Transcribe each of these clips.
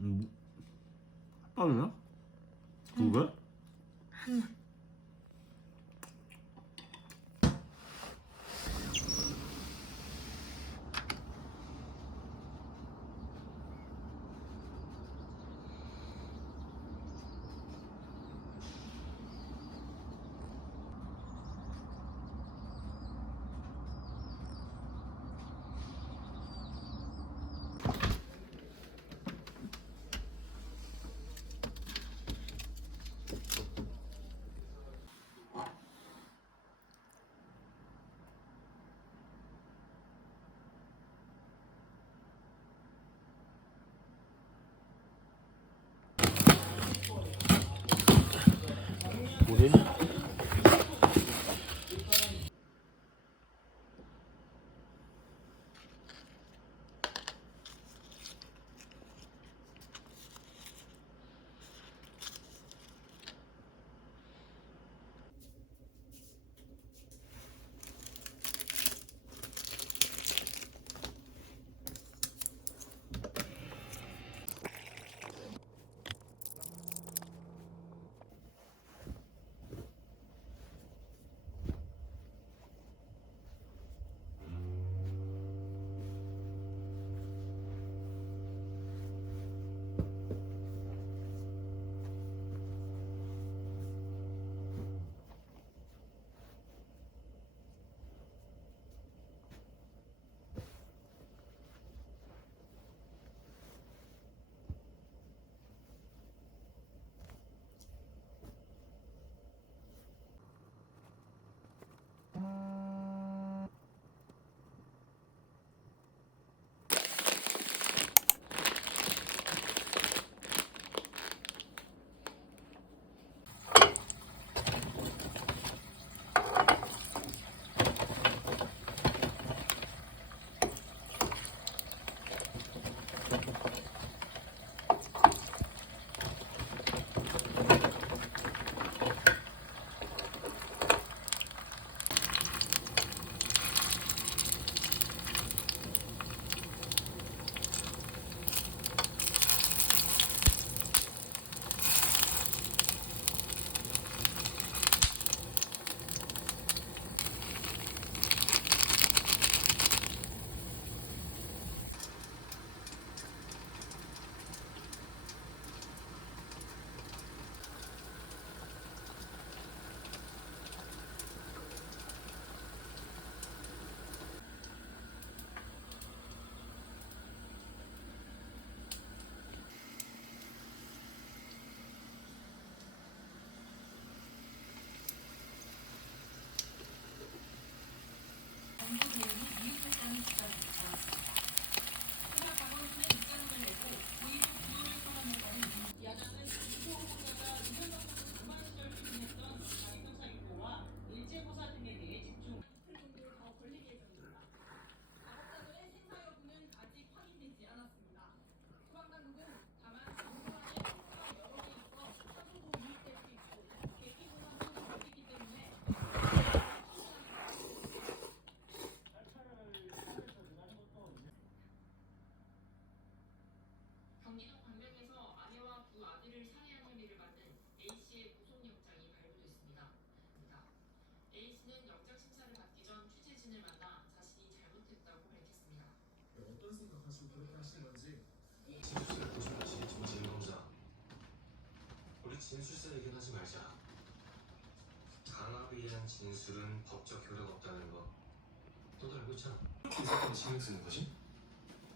음, 핫빵이야? 누가? 뭐 생각하시고 그렇게 하신 건지. 진술서를 보시면 정진 검사 우리 진술서 얘기는 하지 말자. 강압에 의한 진술은 법적 효력 없다는 거. 너도 알고 있잖아. 이 사건에 신경 쓰는 거지?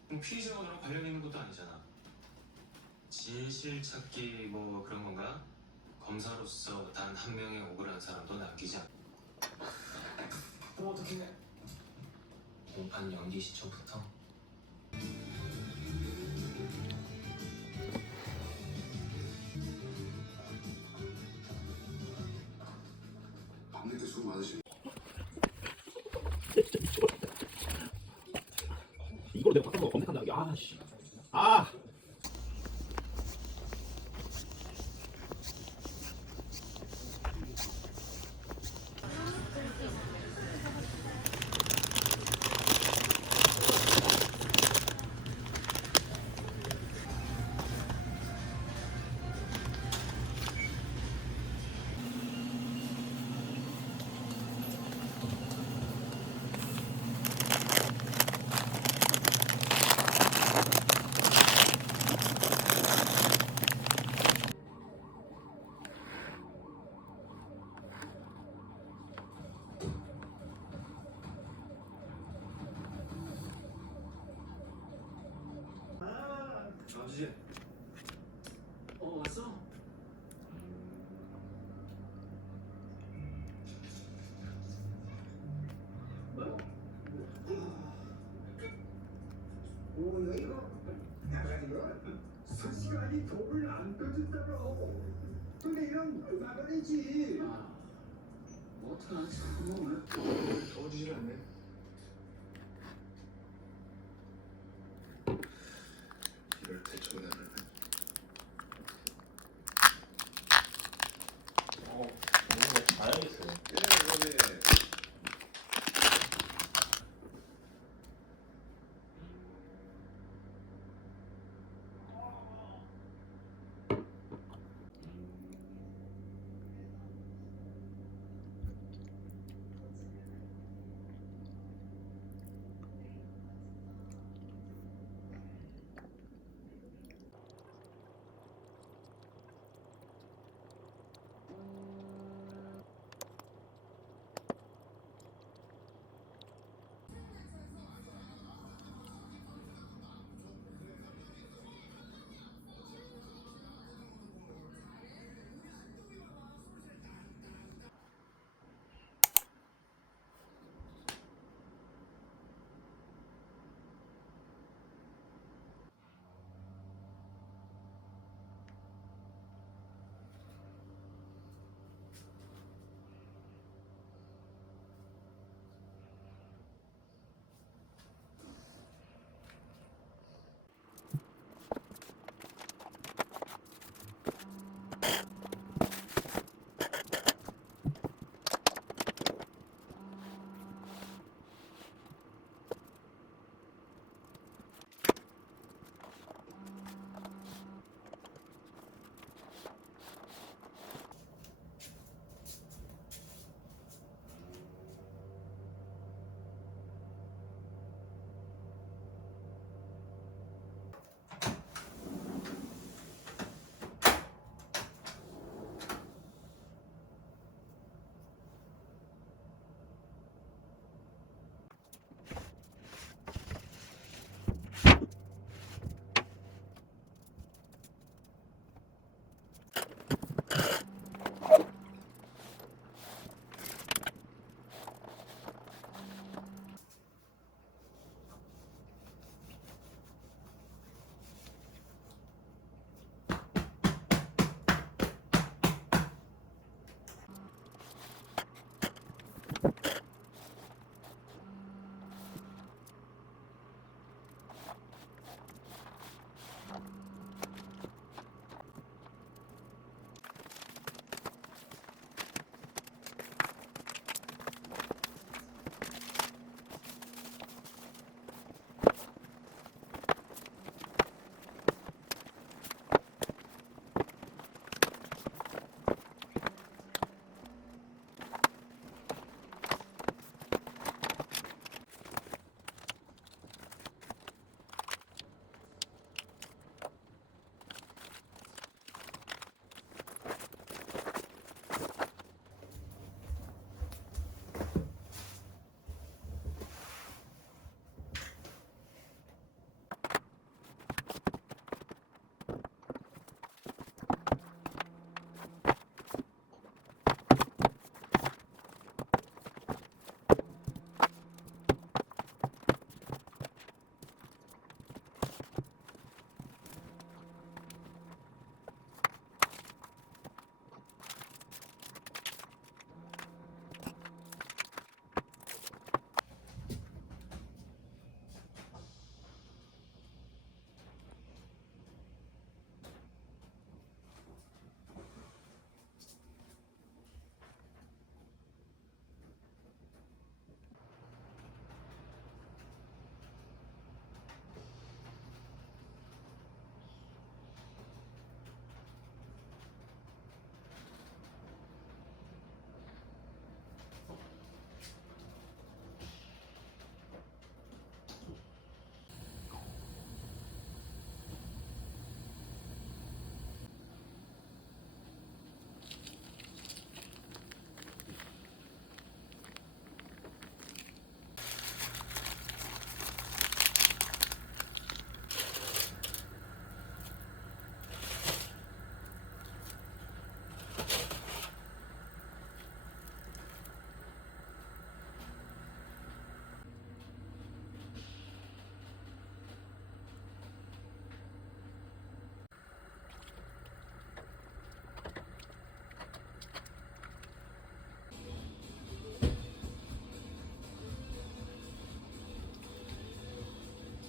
그럼 피의자가 너랑 관련 있는 것도 아니잖아. 진실 찾기 뭐 그런 건가? 검사로서 단 한 명의 억울한 사람도 남기지 않 그럼 어떻게 해? 공판 연기 시점부터 검 떠준다고 근데 이런 나가리지. 뭐 어떡하지? 뭐 더워지질 않네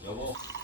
Double.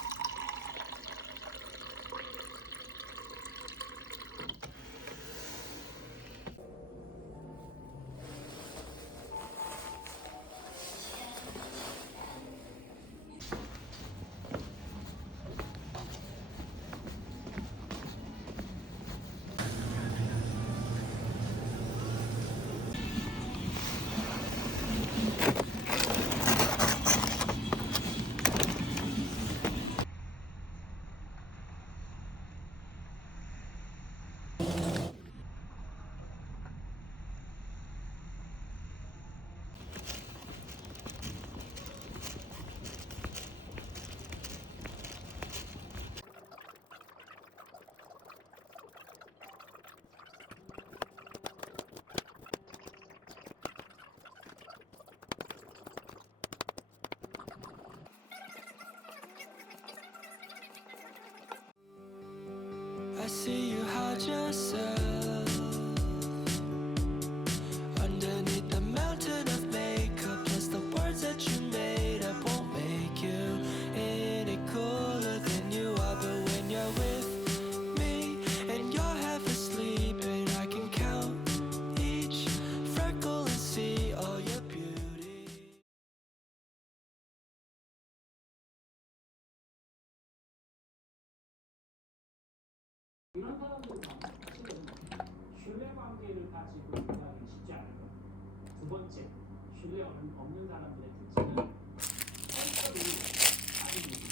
이런 사람들은 사실은 신뢰관계를 가지고 있다는 쉽지 않을 거예요. 두 번째, 신뢰 없는 사람들의 특징은 성격이 아닙니다.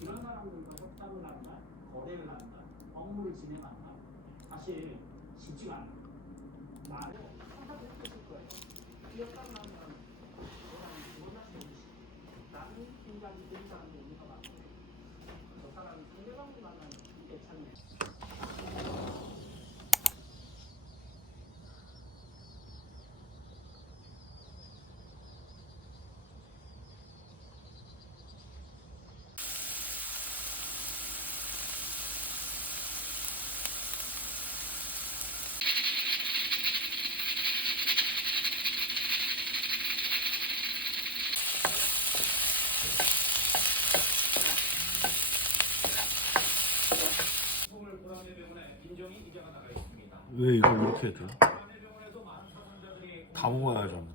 이런 사람들과 협상을 한다, 거래를 한다, 업무를 진행한다. 사실 쉽지가 않아요. 나는 항상 했을 거예요. 기억하면 사람이 기본한 정신. 나는 인간이 된 사람이 우리가 많고 저 사람이 상대방을 만나는 게 참네. 왜 이걸 이렇게 해줘? 다 먹어야죠.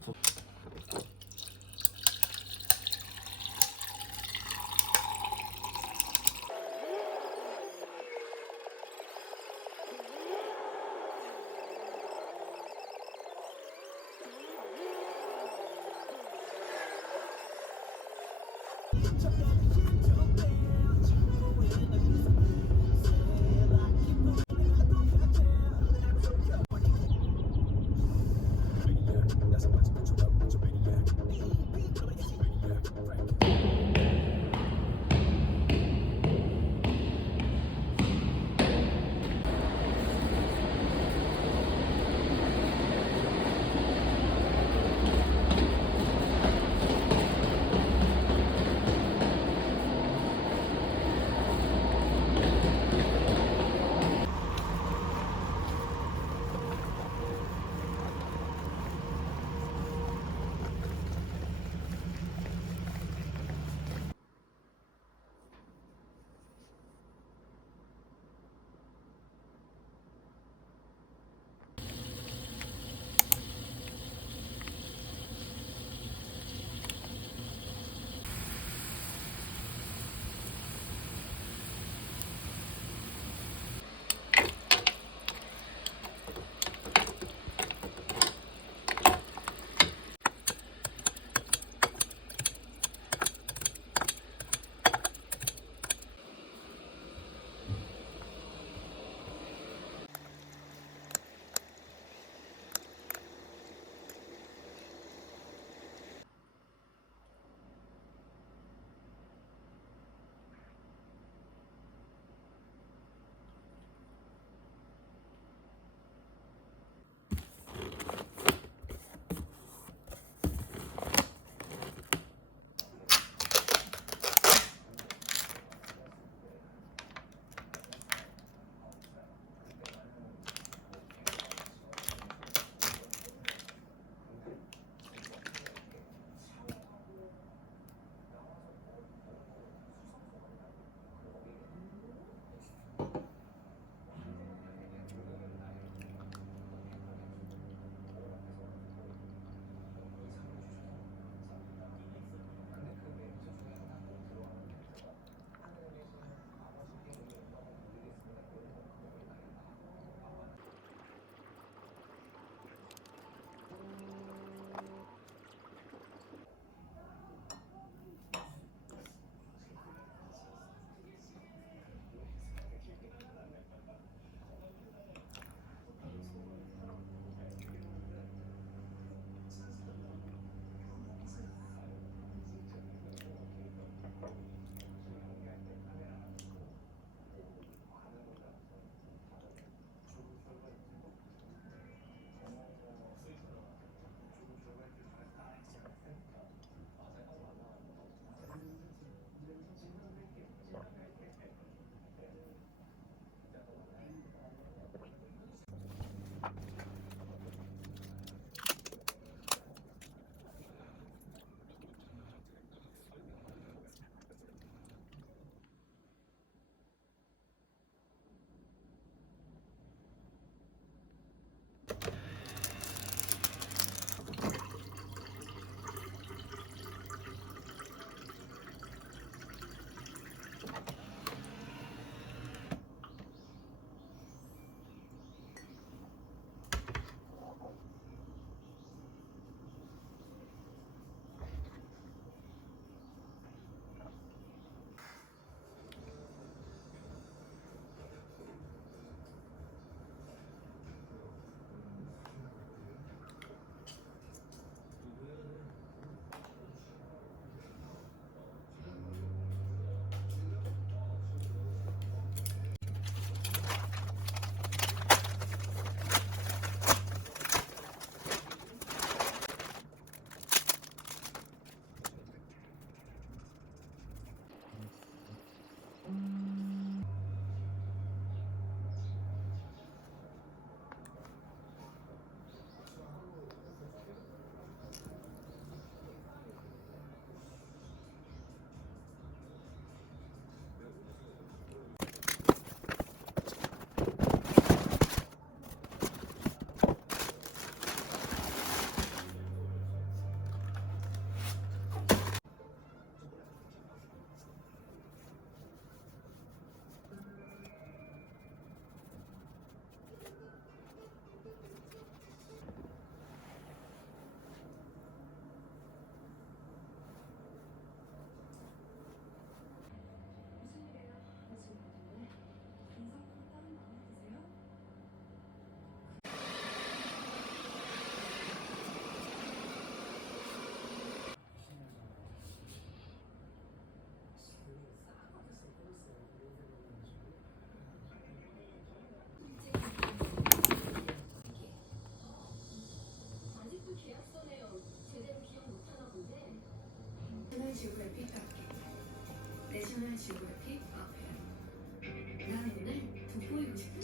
내셔널 지오그래픽 앞에. 난 오늘 돋보이고 싶은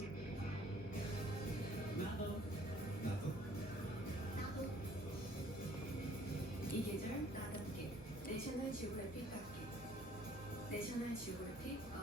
나도. 나도? 나도. 이 계절 나답게. 내셔널 지오그래픽 내셔널 지오그래픽 앞에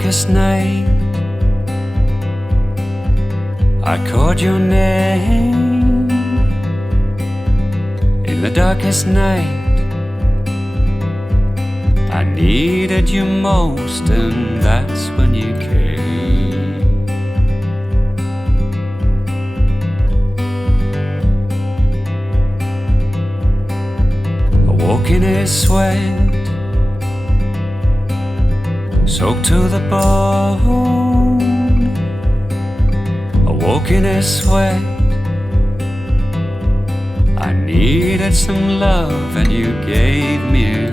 darkest night, I called your name. In the darkest night, I needed you most, and that's when you came. I woke in a sweat soaked to the bone. I woke in a sweat. I needed some love, and you gave me a